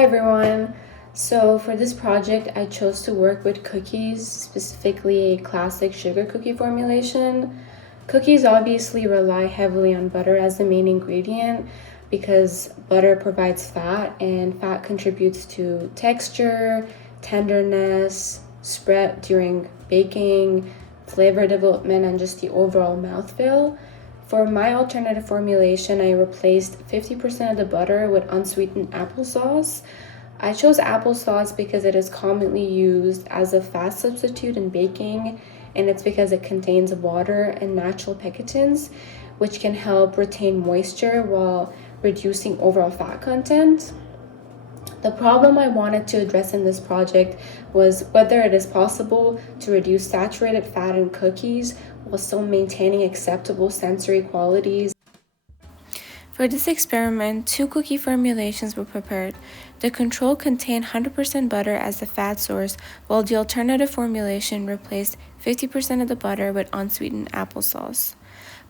Hi everyone. So for this project, I chose to work with cookies, specifically a classic sugar cookie formulation. Cookies obviously rely heavily on butter as the main ingredient because butter provides fat and fat contributes to texture, tenderness, spread during baking, flavor development, and just the overall mouthfeel. For my alternative formulation, I replaced 50% of the butter with unsweetened applesauce. I chose applesauce because it is commonly used as a fat substitute in baking, and it's because it contains water and natural pectins, which can help retain moisture while reducing overall fat content. The problem I wanted to address in this project was whether it is possible to reduce saturated fat in cookies while still maintaining acceptable sensory qualities. For this experiment, two cookie formulations were prepared. The control contained 100% butter as the fat source, while the alternative formulation replaced 50% of the butter with unsweetened applesauce.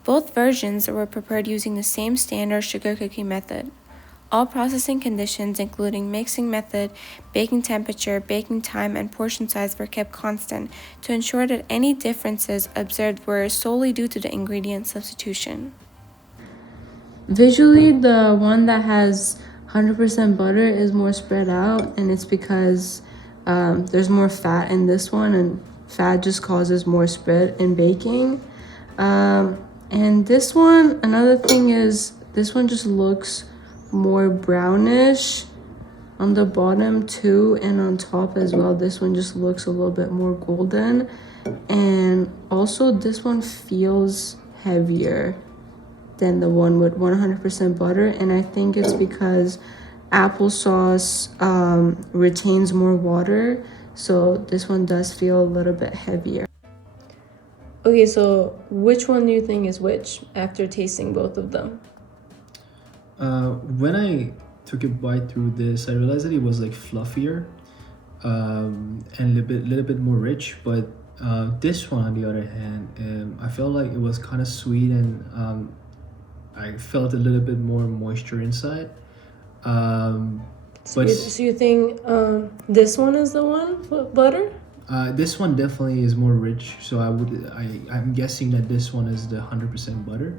Both versions were prepared using the same standard sugar cookie method. All processing conditions, including mixing method, baking temperature, baking time, and portion size, were kept constant to ensure that any differences observed were solely due to the ingredient substitution. Visually, the one that has 100% butter is more spread out, and it's because there's more fat in this one, and fat just causes more spread in baking. And this one, another thing is, this one just looks more brownish on the bottom too, and on top as well. This one just looks a little bit more golden, and also this one feels heavier than the one with 100% butter, and I think it's because applesauce retains more water, so this one does feel a little bit heavier. Okay, so which one do you think is which after tasting both of them? When I took a bite through this, I realized that it was like fluffier and a little bit more rich. But this one, on the other hand, I felt like it was kind of sweet, and I felt a little bit more moisture inside. So you think this one is the one with butter? This one definitely is more rich, so I'm guessing that this one is the 100% butter.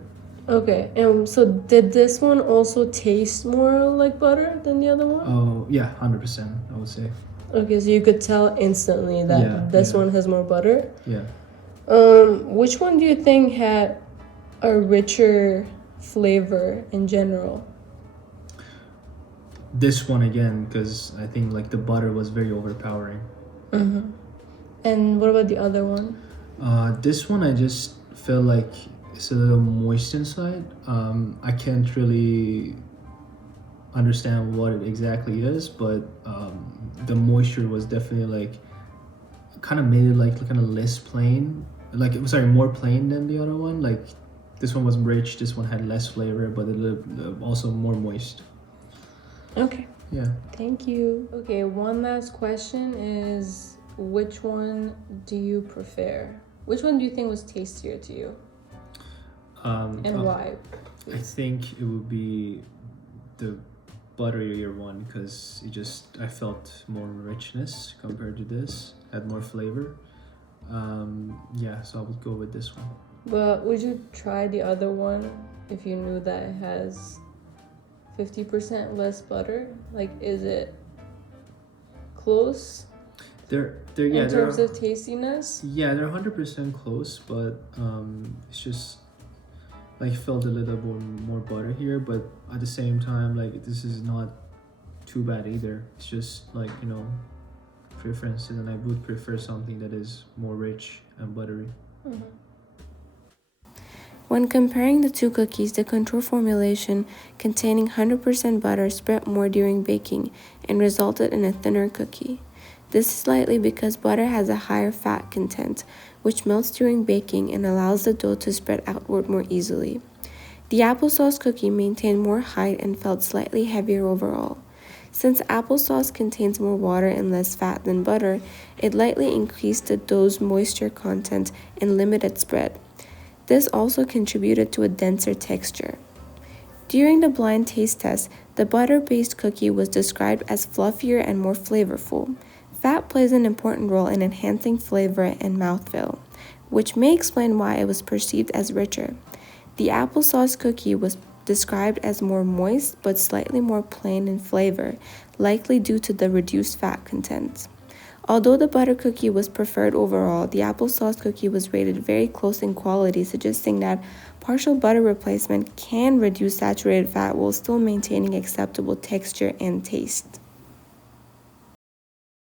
Okay, and so did this one also taste more like butter than the other one? Oh yeah, 100%, I would say. Okay, so you could tell instantly that this one has more butter. Yeah. Which one do you think had a richer flavor in general? This one again, because I think like the butter was very overpowering. And what about the other one? This one I just feel like it's a little moist inside. I can't really understand what it exactly is, but the moisture was definitely like kind of made it like kind of less plain, like it was more plain than the other one. Like this one was rich, this one had less flavor, but also more moist. Okay. Yeah. Thank you. Okay, one last question is, which one do you prefer? Which one do you think was tastier to you? And why? I think it would be the butterier one because I felt more richness compared to this, had more flavor. Yeah, so I would go with this one. But would you try the other one if you knew that it has 50% less butter? Like, is it close? In terms of tastiness? Yeah, they're 100% close, but it's just like felt a little more butter here, but at the same time, like this is not too bad either. It's just like, preferences, and I would prefer something that is more rich and buttery. When comparing the two cookies, the control formulation containing 100% butter spread more during baking and resulted in a thinner cookie. This is likely because butter has a higher fat content, which melts during baking and allows the dough to spread outward more easily. The applesauce cookie maintained more height and felt slightly heavier overall. Since applesauce contains more water and less fat than butter, it lightly increased the dough's moisture content and limited spread. This also contributed to a denser texture. During the blind taste test, the butter-based cookie was described as fluffier and more flavorful. Fat plays an important role in enhancing flavor and mouthfeel, which may explain why it was perceived as richer. The applesauce cookie was described as more moist but slightly more plain in flavor, likely due to the reduced fat content. Although the butter cookie was preferred overall, the applesauce cookie was rated very close in quality, suggesting that partial butter replacement can reduce saturated fat while still maintaining acceptable texture and taste.